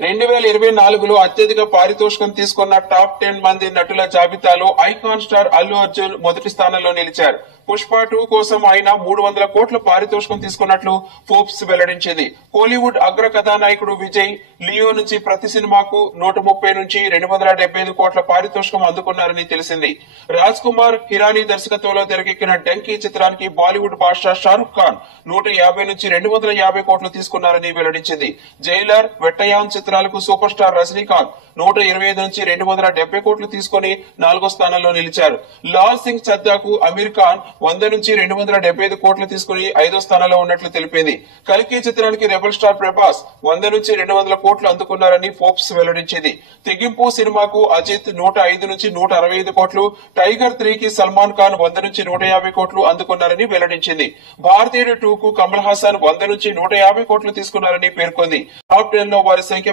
2024లో అత్యధిక పారితోషికం తీసుకున్న టాప్ 10 మంది నటుల జాబితాలో ఐకాన్ స్టార్ అల్లు అర్జున్ మొదటి స్థానంలో నిలిచారు. పుష్ప 2 కోసం ఆయన 300 కోట్ల పారితోషికం తీసుకున్నట్లు ఫోర్బ్స్ వెల్లడించింది. కోలీవుడ్ అగ్ర కథానాయకుడు విజయ్ లియో నుంచి ప్రతి సినిమాకు 130 నుంచి 275 కోట్ల పారితోషికం అందుకున్నారని తెలిసింది. రాజ్ కుమార్ హిరానీ దర్శకత్వంలో తెరకెక్కిన డంకీ చిత్రానికి బాలీవుడ్ బాద్షా షారుఖ్ ఖాన్ 150 నుంచి 250 కోట్లు తీసుకున్నారని వెల్లడించింది. జైలర్, వెట్టయాన్ చిత్రాలకు సూపర్ స్టార్ రజనీకాంత్ 125 నుంచి 270 కోట్లు తీసుకుని 4వ స్థానంలో నిలిచారు. లాల్ సింగ్ చద్దాకు అమీర్ ఖాన్ 100 నుంచి 275 కోట్లు తీసుకుని 5వ స్థానంలో ఉన్నట్లు తెలిపింది. కల్కి చిత్రానికి రెబల్ స్టార్ ప్రభాస్ 100 నుంచి 200 కోట్లు అందుకున్నారని ఫోర్బ్స్ వెల్లడించింది. తెగింపు సినిమాకు అజిత్ 105 నుంచి 165 కోట్లు, టైగర్ 3 కి సల్మాన్ ఖాన్ 100 నుంచి 150 కోట్లు అందుకున్నారని వెల్లడించింది. భారతీయుడు 2 కు కమల్ హాసన్ 100 నుంచి 150 కోట్లు తీసుకున్నారని పేర్కొంది. టాప్ 10 లో వారి సంఖ్య